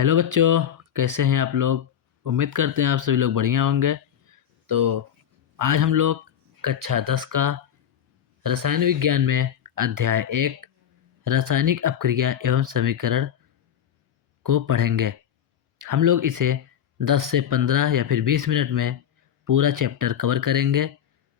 Hello बच्चों, कैसे हैं आप लोग। उम्मीद करते हैं आप सभी लोग बढ़िया होंगे। तो आज हम लोग कक्षा 10 का रसायन विज्ञान में अध्याय 1 रासायनिक अपक्रिया एवं समीकरण को पढ़ेंगे। हम लोग इसे 10 से 15 या फिर 20 मिनट में पूरा चैप्टर कवर करेंगे,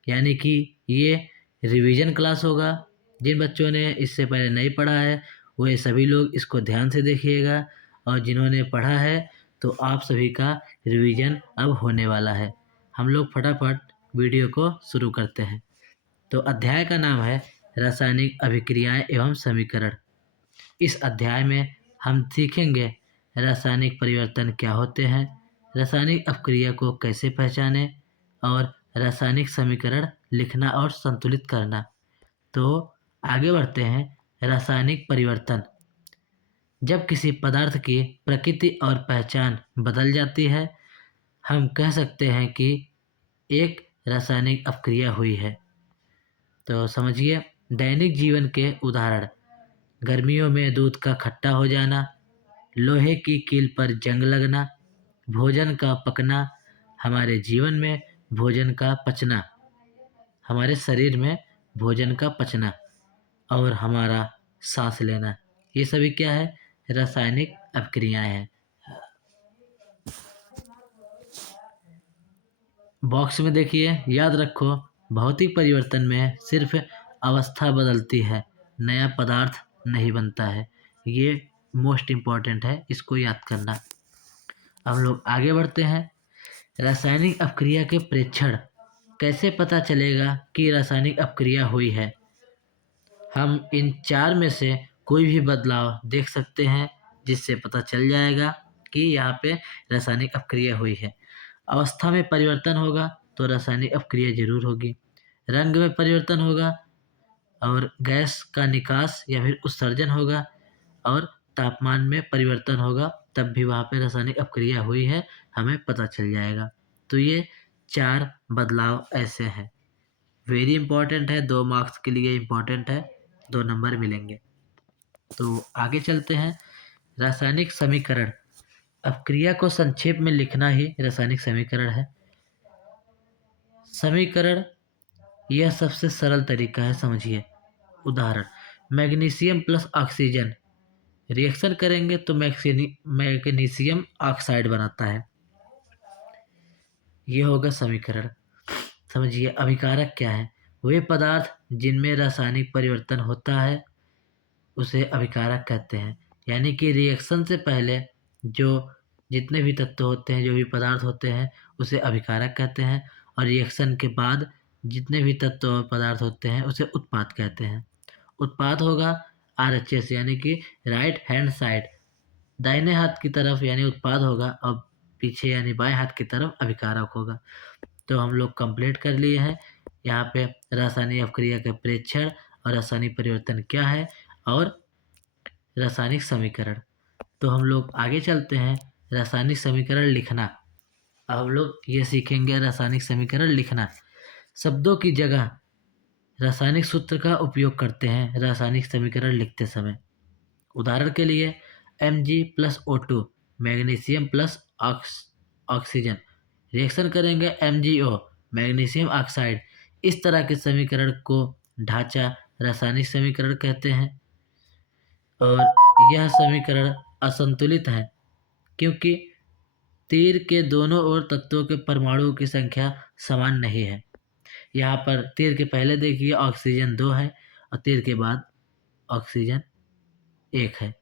यानी कि ये रिवीजन क्लास होगा। जिन बच्चों ने इससे पहले नहीं पढ़ा है वे सभी लोग इसको ध्यान से देखिएगा, और जिन्होंने पढ़ा है तो आप सभी का रिवीजन अब होने वाला है। हम लोग फटाफट वीडियो को शुरू करते हैं। तो अध्याय का नाम है रासायनिक अभिक्रियाएं एवं समीकरण। इस अध्याय में हम सीखेंगे रासायनिक परिवर्तन क्या होते हैं, रासायनिक अपक्रिया को कैसे पहचानें और रासायनिक समीकरण लिखना और संतुलित करना। तो आगे बढ़ते हैं। रासायनिक परिवर्तन जब किसी पदार्थ की प्रकृति और पहचान बदल जाती है, हम कह सकते हैं कि एक रासायनिक अपक्रिया हुई है। तो समझिए, दैनिक जीवन के उदाहरण: गर्मियों में दूध का खट्टा हो जाना, लोहे की कील पर जंग लगना, भोजन का पकना, हमारे जीवन में भोजन का पचना, हमारे शरीर में भोजन का पचना और हमारा सांस लेना, ये सभी क्या है? रासायनिक अपक्रियाएं हैं। बॉक्स में देखिए, याद रखो, भौतिक परिवर्तन में सिर्फ अवस्था बदलती है, नया पदार्थ नहीं बनता है। ये मोस्ट इम्पॉर्टेंट है, इसको याद करना। हम लोग आगे बढ़ते हैं। रासायनिक अपक्रिया के प्रेक्षण: कैसे पता चलेगा कि रासायनिक अपक्रिया हुई है? हम इन चार में से कोई भी बदलाव देख सकते हैं जिससे पता चल जाएगा कि यहाँ पे रासायनिक अपक्रिया हुई है। अवस्था में परिवर्तन होगा तो रासायनिक अपक्रिया जरूर होगी। रंग में परिवर्तन होगा, और गैस का निकास या फिर उत्सर्जन होगा, और तापमान में परिवर्तन होगा, तब भी वहाँ पे रासायनिक अपक्रिया हुई है, हमें पता चल जाएगा। तो ये चार बदलाव ऐसे हैं। वेरी इंपॉर्टेंट है, 2 मार्क्स के लिए इंपॉर्टेंट है, 2 नंबर मिलेंगे। तो आगे चलते हैं। रासायनिक समीकरण: अपक्रिया को संक्षेप में लिखना ही रासायनिक समीकरण है। समीकरण यह सबसे सरल तरीका है, समझिए। उदाहरण: मैग्नीशियम प्लस ऑक्सीजन रिएक्शन करेंगे तो मैग्नीशियम ऑक्साइड बनाता है। यह होगा समीकरण। समझिए, अभिकारक क्या है? वे पदार्थ जिनमें रासायनिक परिवर्तन होता है उसे अभिकारक कहते हैं। यानी कि रिएक्शन से पहले जो जितने भी तत्व होते हैं, जो भी पदार्थ होते हैं, उसे अभिकारक कहते हैं, और रिएक्शन के बाद जितने भी तत्व और पदार्थ होते हैं उसे उत्पाद कहते हैं। उत्पाद होगा RHS, यानी कि राइट हैंड साइड, दाहिने हाथ की तरफ यानी उत्पाद होगा, और पीछे यानी बाएं हाथ की तरफ अभिकारक होगा। तो हम लोग कंप्लीट कर लिए हैं यहाँ पे रासायनिक अपक्रिया के प्रेक्षण और रासायनिक परिवर्तन क्या है और रासायनिक समीकरण। तो हम लोग आगे चलते हैं। रासायनिक समीकरण लिखना। अब हम लोग ये सीखेंगे रासायनिक समीकरण लिखना। शब्दों की जगह रासायनिक सूत्र का उपयोग करते हैं रासायनिक समीकरण लिखते समय। उदाहरण के लिए Mg+O2 magnesium plus oxygen reaction करेंगे MgO मैग्नीशियम ऑक्साइड। इस तरह के समीकरण को ढांचा रासायनिक समीकरण कहते हैं, और यह समीकरण असंतुलित है क्योंकि तीर के दोनों ओर तत्वों के परमाणुओं की संख्या समान नहीं है। यहाँ पर तीर के पहले देखिए ऑक्सीजन 2 है, और तीर के बाद ऑक्सीजन 1 है।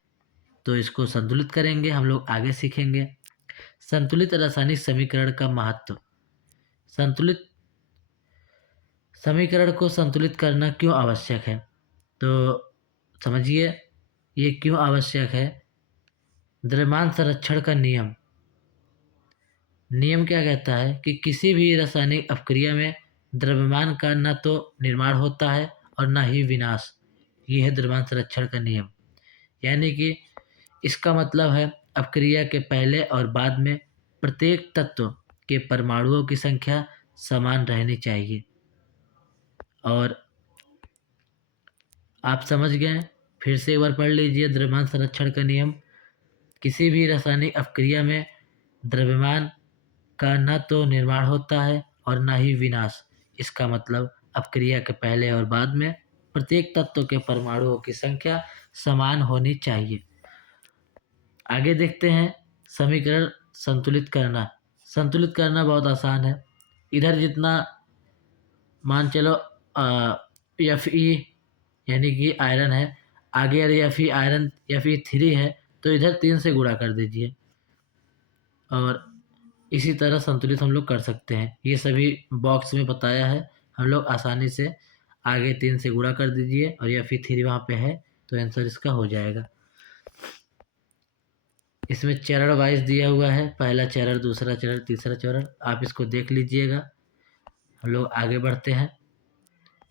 तो इसको संतुलित करेंगे, हम लोग आगे सीखेंगे। संतुलित रासायनिक समीकरण का महत्व। संतुलित समीकरण को संतुलित करना क्यों आवश्यक है? तो समझिए, ये क्यों आवश्यक है। द्रव्यमान संरक्षण का नियम क्या कहता है कि किसी भी रासायनिक अपक्रिया में द्रव्यमान का न तो निर्माण होता है और न ही विनाश। ये है द्रव्यमान संरक्षण का नियम। यानी कि इसका मतलब है अपक्रिया के पहले और बाद में प्रत्येक तत्व के परमाणुओं की संख्या समान रहनी चाहिए। और आप समझ गए, फिर से एक बार पढ़ लीजिए द्रव्यमान संरक्षण का नियम। किसी भी रासायनिक अपक्रिया में द्रव्यमान का न तो निर्माण होता है और न ही विनाश। इसका मतलब अपक्रिया के पहले और बाद में प्रत्येक तत्व के परमाणुओं की संख्या समान होनी चाहिए। आगे देखते हैं समीकरण संतुलित करना। संतुलित करना बहुत आसान है। इधर जितना मान चलो Fe यानी कि आयरन है, आगे अगर Fe आयरन Fe3 है तो इधर 3 से गुणा कर दीजिए और इसी तरह संतुलित हम लोग कर सकते हैं। ये सभी बॉक्स में बताया है, हम लोग आसानी से आगे 3 से गुणा कर दीजिए और Fe3 वहाँ पे है तो आंसर इसका हो जाएगा। इसमें चरण वाइज दिया हुआ है, पहला चरण, दूसरा चरण, तीसरा चरण, आप इसको देख लीजिएगा। हम लोग आगे बढ़ते हैं।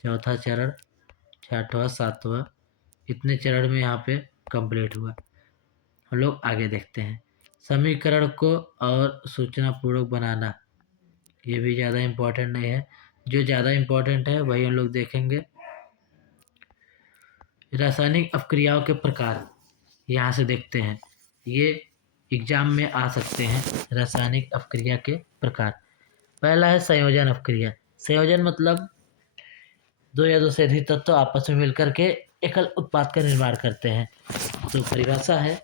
चौथा चरण, छठवां, सातवां, इतने चरण में यहाँ पे कंप्लीट हुआ। हम लोग आगे देखते हैं समीकरण को और सूचनापूर्वक बनाना। ये भी ज़्यादा इम्पोर्टेंट नहीं है, जो ज़्यादा इम्पोर्टेंट है वही हम लोग देखेंगे। रासायनिक अपक्रियाओं के प्रकार यहाँ से देखते हैं, ये एग्जाम में आ सकते हैं। रासायनिक अपक्रिया के प्रकार, पहला है संयोजन अपक्रिया। संयोजन मतलब दो या दो से अधिक तत्व आपस में मिलकर के एकल उत्पाद का निर्माण करते हैं। तो परिभाषा है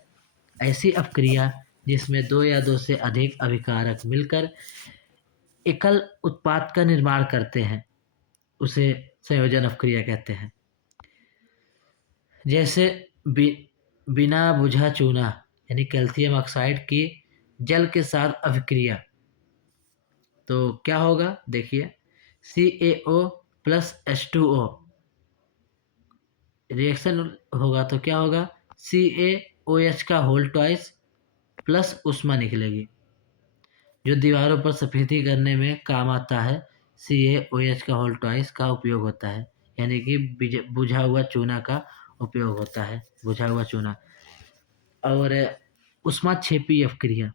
ऐसी अपक्रिया जिसमें दो या दो से अधिक अभिकारक मिलकर एकल उत्पाद का निर्माण करते हैं उसे संयोजन अपक्रिया कहते हैं। जैसे बिना बुझा चूना यानी कैल्शियम ऑक्साइड की जल के साथ अभिक्रिया, तो क्या होगा देखिए, CaO प्लस H2O रिएक्शन होगा तो क्या होगा, CaOH का होल ट्वाइस प्लस ऊष्मा निकलेगी जो दीवारों पर सफेदी करने में काम आता है। CaOH का होल ट्वाइस का उपयोग होता है, यानी कि बुझा हुआ चूना का उपयोग होता है, बुझा हुआ चूना। और ऊष्माक्षेपी अपक्रिया,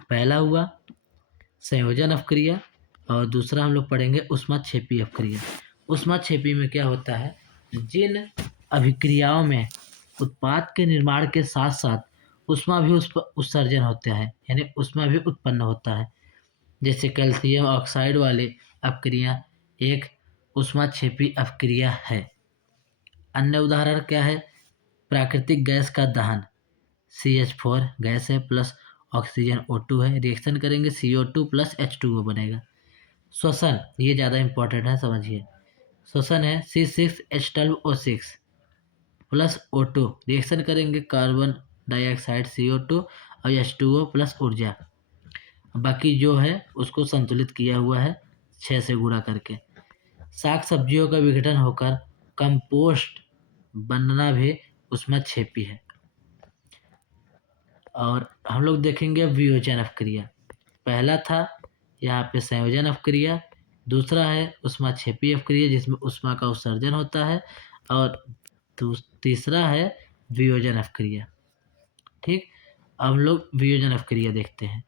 पहला हुआ संयोजन अपक्रिया और दूसरा हम लोग पढ़ेंगे ऊष्माक्षेपी अपक्रिया। ऊष्माक्षेपी में क्या होता है, जिन अभिक्रियाओं में उत्पाद के निर्माण के साथ साथ ऊष्मा भी उत्सर्जन होता है, यानी ऊष्मा भी उत्पन्न होता है। जैसे कैल्शियम ऑक्साइड वाले अपक्रिया एक ऊष्माक्षेपी अपक्रिया है। अन्य उदाहरण क्या है, प्राकृतिक गैस का दहन, CH4 गैस है प्लस ऑक्सीजन O2 है, रिएक्शन करेंगे CO2 प्लस H2O बनेगा। श्वसन, ये ज़्यादा इंपॉर्टेंट है, समझिए। श्वसन है C6H12O6 प्लस O2, रिएक्शन करेंगे कार्बन डाइऑक्साइड CO2 और H2O प्लस ऊर्जा, बाकी जो है उसको संतुलित किया हुआ है 6 से गुणा करके। साग सब्जियों का विघटन होकर कंपोस्ट बनना भी ऊष्माक्षेपी है। और हम लोग देखेंगे वियोजन अपक्रिया, पहला था यहाँ पे संयोजन अपक्रिया, दूसरा है ऊष्माक्षेपी अपक्रिया जिसमें ऊष्मा का उत्सर्जन होता है, और तीसरा है वियोजन अपक्रिया। ठीक, अब हम लोग वियोजन अपक्रिया देखते हैं।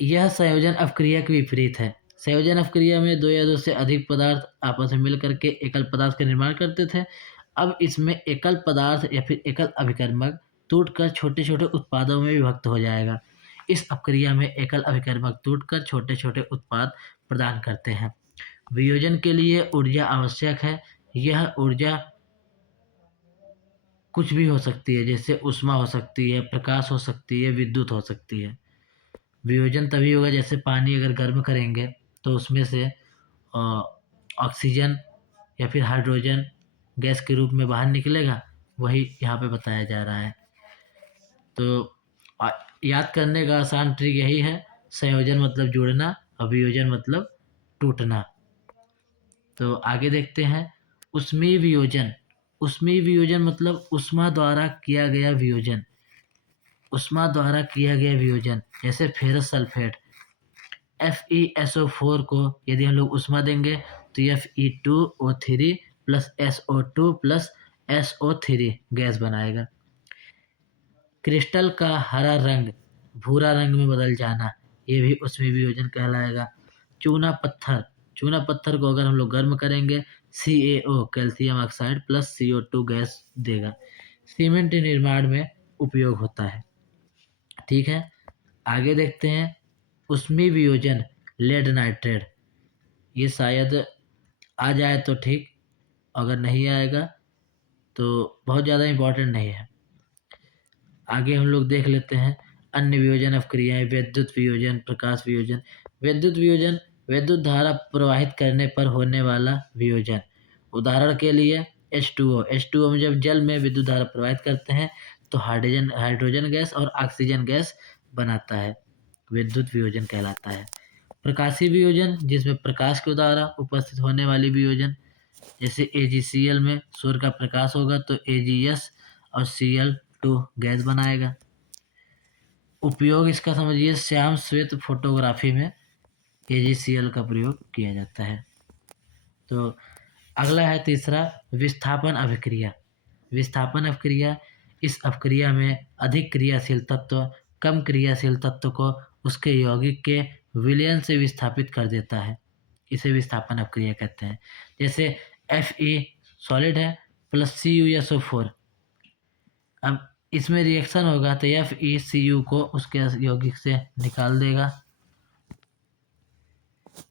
यह संयोजन अपक्रिया के विपरीत है। संयोजन अपक्रिया में दो या दो से अधिक पदार्थ आपस में मिलकर के एकल पदार्थ का निर्माण करते थे। अब इसमें एकल पदार्थ या फिर एकल अभिकर्मक टूटकर छोटे छोटे उत्पादों में विभक्त हो जाएगा। इस अपक्रिया में एकल अभिकर्मक टूटकर छोटे छोटे उत्पाद प्रदान करते हैं। वियोजन के लिए ऊर्जा आवश्यक है। यह ऊर्जा कुछ भी हो सकती है, जैसे ऊष्मा हो सकती है, प्रकाश हो सकती है, विद्युत हो सकती है। वियोजन तभी होगा जैसे पानी अगर गर्म करेंगे तो उसमें से ऑक्सीजन या फिर हाइड्रोजन गैस के रूप में बाहर निकलेगा, वही यहाँ पे बताया जा रहा है। तो याद करने का आसान ट्रिक यही है, संयोजन मतलब जुड़ना और वियोजन मतलब टूटना। तो आगे देखते हैं ऊष्मीय वियोजन। ऊष्मीय वियोजन मतलब ऊष्मा द्वारा किया गया वियोजन, ऊष्मा द्वारा किया गया वियोजन। जैसे फेरस सल्फेट FeSO4 को यदि हम लोग ऊष्मा देंगे तो Fe2O3 plus SO2 plus SO3 gas बनाएगा। क्रिस्टल का हरा रंग भूरा रंग में बदल जाना, ये भी ऊष्मीय वियोजन कहलाएगा। चूना पत्थर को अगर हम लोग गर्म करेंगे CaO calcium oxide plus CO2 gas देगा। सीमेंट निर्माण में उपयोग होता है। ठीक है, आगे देखते हैं उष्मी वियोजन लेड नाइट्रेट। ये शायद आ जाए तो ठीक, अगर नहीं आएगा तो बहुत ज़्यादा इम्पोर्टेंट नहीं है। आगे हम लोग देख लेते हैं अन्य वियोजन अपक्रियाएं, विद्युत वियोजन, प्रकाश वियोजन। विद्युत वियोजन विद्युत धारा प्रवाहित करने पर होने वाला वियोजन। उदाहरण के लिए H2O में जब जल में विद्युत धारा प्रवाहित करते हैं तो हाइड्रोजन गैस और ऑक्सीजन गैस बनाता है, विद्युत वियोजन कहलाता है। प्रकाशीय वियोजन जिसमें प्रकाश के द्वारा उपस्थित होने वाली वियोजन, जैसे AgCl में सूर्य का प्रकाश होगा तो AgS और Cl2 गैस बनाएगा। उपयोग इसका समझिए, श्याम श्वेत फोटोग्राफी में AgCl का प्रयोग किया जाता है। तो अगला है तीसरा विस्थापन अभिक्रिया। विस्थापन अभिक्रिया, इस अभिक्रिया में अधिक क्रियाशील तत्व कम क्रियाशील तत्व को उसके यौगिक के विलयन से विस्थापित कर देता है, इसे विस्थापन अभिक्रिया कहते हैं। जैसे Fe सॉलिड है प्लस CuSO4, अब इसमें रिएक्शन होगा तो FeCu को उसके यौगिक से निकाल देगा।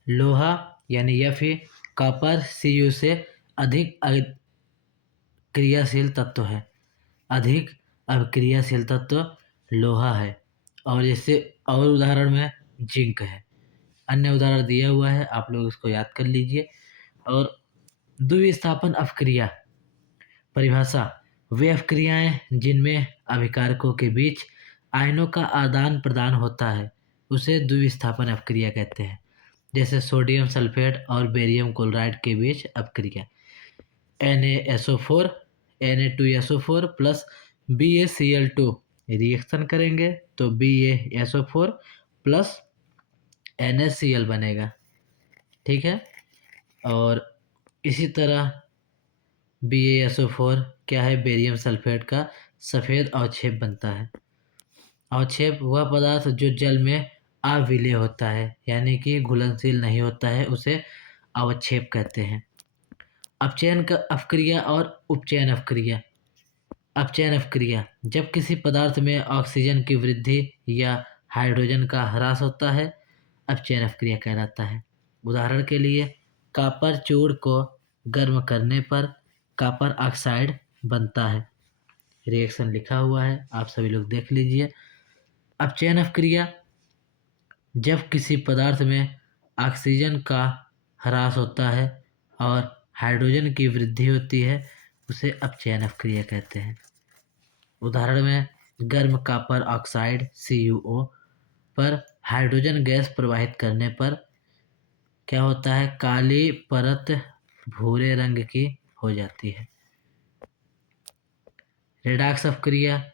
लोहा यानी Fe कॉपर Cu से अधिक क्रियाशील तत्व है, अधिक अभिक्रियाशील तत्व लोहा है। और जैसे और उदाहरण में जिंक है, अन्य उदाहरण दिया हुआ है, आप लोग इसको याद कर लीजिए। और द्विविस्थापन अभिक्रिया परिभाषा, वे अभिक्रियाएं जिनमें अभिकारकों के बीच आयनों का आदान प्रदान होता है उसे द्विविस्थापन अभिक्रिया कहते हैं। जैसे सोडियम सल्फेट और बेरियम क्लोराइड के बीच अभिक्रिया NaSO4 Na2SO4 plus BaCl2 reaction करेंगे तो BaSO4 प्लस NaCl बनेगा। ठीक है, और इसी तरह BaSO4 क्या है, बेरियम सल्फेट का सफ़ेद अवक्षेप बनता है। अवक्षेप वह पदार्थ जो जल में अविलेय होता है, यानी कि घुलनशील नहीं होता है, उसे अवक्षेप कहते हैं। अपचयन का अभिक्रिया और उपचयन अभिक्रिया। अपचयन अभिक्रिया, जब किसी पदार्थ में ऑक्सीजन की वृद्धि या हाइड्रोजन का ह्रास होता है, अपचयन अभिक्रिया कहलाता है। उदाहरण के लिए कॉपर चूर्ण को गर्म करने पर कॉपर ऑक्साइड बनता है, रिएक्शन लिखा हुआ है, आप सभी लोग देख लीजिए। अपचयन अभिक्रिया, जब किसी पदार्थ में ऑक्सीजन का ह्रास होता है और हाइड्रोजन की वृद्धि होती है, उसे अपचयन अभिक्रिया कहते हैं। उदाहरण में गर्म कॉपर ऑक्साइड CuO पर हाइड्रोजन गैस प्रवाहित करने पर क्या होता है, काली परत भूरे रंग की हो जाती है। रेडॉक्स अभिक्रिया,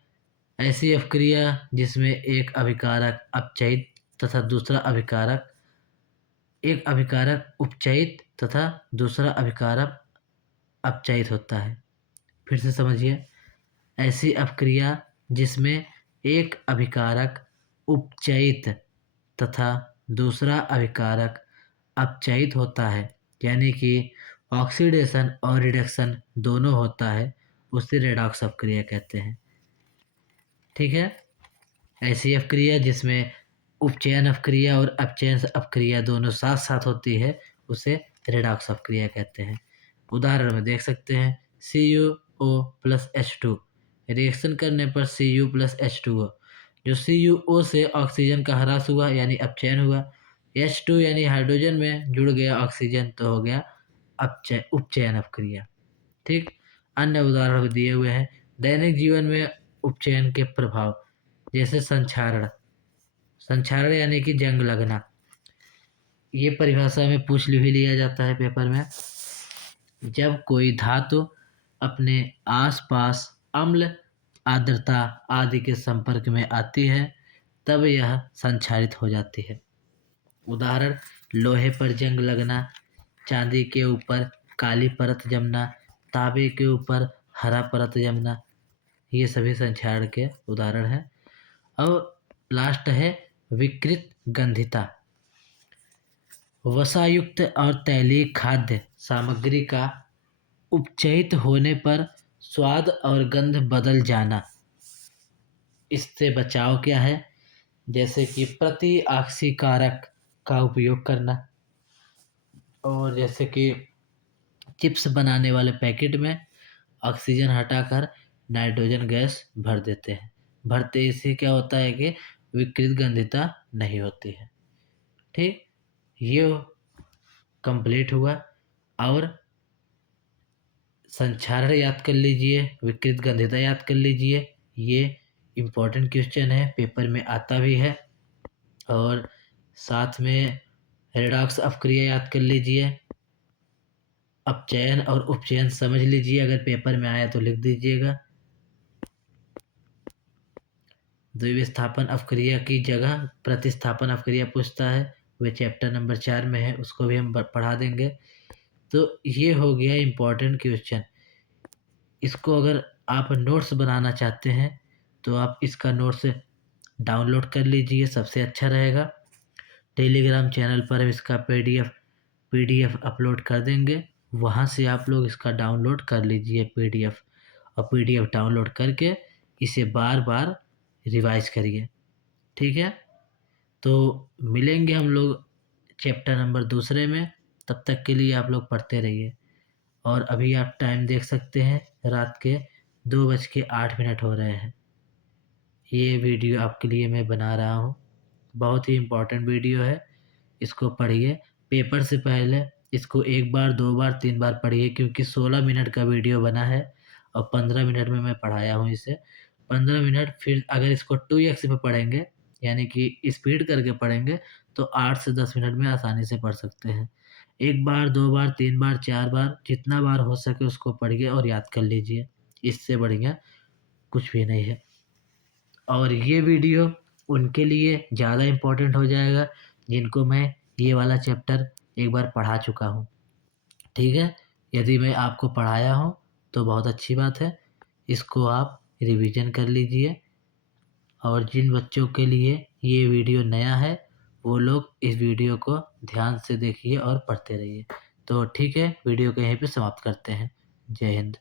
ऐसी अभिक्रिया जिसमें एक अभिकारक अपचयित तथा दूसरा अभिकारक उपचयित तथा दूसरा अभिकारक अपचयित होता है। फिर से समझिए, ऐसी अभिक्रिया जिसमें एक अभिकारक उपचयित तथा दूसरा अभिकारक अपचयित होता है, यानी कि ऑक्सीडेशन और रिडक्शन दोनों होता है, उसे रेडॉक्स अभिक्रिया कहते हैं। ठीक है, ऐसी अभिक्रिया जिसमें उपचयन अभिक्रिया और अपचयन अभिक्रिया दोनों साथ साथ होती है, उसे रेडॉक्स अभिक्रिया कहते हैं। उदाहरण में देख सकते हैं CuO प्लस H2 रिएक्शन करने पर Cu प्लस H2O, जो CuO से ऑक्सीजन का ह्रास हुआ यानी अपचयन हुआ, H2 यानी हाइड्रोजन में जुड़ गया ऑक्सीजन तो हो गया उपचयन अभिक्रिया। ठीक, अन्य उदाहरण भी दिए हुए हैं दैनिक जीवन में उपचयन के प्रभाव, जैसे संक्षारण यानी कि जंग लगना, ये परिभाषा में पूछ भी लिया जाता है पेपर में। जब कोई धातु अपने आसपास अम्ल आर्द्रता आदि के संपर्क में आती है तब यह संक्षारित हो जाती है। उदाहरण लोहे पर जंग लगना, चांदी के ऊपर काली परत जमना, तांबे के ऊपर हरा परत जमना, ये सभी संक्षारण के उदाहरण हैं। अब लास्ट है विकृत गंधिता। वसायुक्त और तैलीय खाद्य सामग्री का उपचयित होने पर स्वाद और गंध बदल जाना, इससे बचाव क्या है, जैसे कि प्रतिऑक्सीकारक का उपयोग करना, और जैसे कि चिप्स बनाने वाले पैकेट में ऑक्सीजन हटाकर नाइट्रोजन गैस भर देते हैं। भरते इससे क्या होता है कि विकृत गंधिता नहीं होती है। ठीक, ये कंप्लीट हुआ। और संक्षारण याद कर लीजिए, विकृत गंधिता याद कर लीजिए, ये इम्पोर्टेंट क्वेश्चन है, पेपर में आता भी है। और साथ में रेडॉक्स अपक्रिया याद कर लीजिए। अपचयन और उपचयन समझ लीजिए, अगर पेपर में आया तो लिख दीजिएगा। द्विविस्थापन अपक्रिया की जगह प्रतिस्थापन अपक्रिया पूछता है, वे चैप्टर नंबर 4 में है, उसको भी हम पढ़ा देंगे। तो ये हो गया इम्पोर्टेंट क्वेश्चन। इसको अगर आप नोट्स बनाना चाहते हैं तो आप इसका नोट्स डाउनलोड कर लीजिए, सबसे अच्छा रहेगा। टेलीग्राम चैनल पर हम इसका पीडीएफ अपलोड कर देंगे, वहाँ से आप लोग इसका डाउनलोड कर लीजिए पीडीएफ, और पीडीएफ डाउनलोड करके इसे बार बार रिवाइज करिए। ठीक है, तो मिलेंगे हम लोग चैप्टर नंबर 2 में। तब तक के लिए आप लोग पढ़ते रहिए। और अभी आप टाइम देख सकते हैं, रात के 2:08 हो रहे हैं। ये वीडियो आपके लिए मैं बना रहा हूँ, बहुत ही इम्पोर्टेंट वीडियो है, इसको पढ़िए। पेपर से पहले इसको 1 बार 2 बार 3 बार पढ़िए, क्योंकि 16 मिनट का वीडियो बना है और 15 मिनट में मैं पढ़ाया हूँ इसे। 15 मिनट, फिर अगर इसको 2x में पढ़ेंगे, यानी कि स्पीड करके पढ़ेंगे, तो 8 से 10 मिनट में आसानी से पढ़ सकते हैं। 1 बार 2 बार 3 बार 4 बार, जितना बार हो सके उसको पढ़िए और याद कर लीजिए, इससे बढ़िया कुछ भी नहीं है। और ये वीडियो उनके लिए ज़्यादा इम्पोर्टेंट हो जाएगा जिनको मैं ये वाला चैप्टर एक बार पढ़ा चुका हूँ। ठीक है, यदि मैं आपको पढ़ाया हूँ तो बहुत अच्छी बात है, इसको आप रिवीजन कर लीजिए। और जिन बच्चों के लिए ये वीडियो नया है, वो लोग इस वीडियो को ध्यान से देखिए और पढ़ते रहिए। तो ठीक है, वीडियो को यहीं पे समाप्त करते हैं। जय हिंद।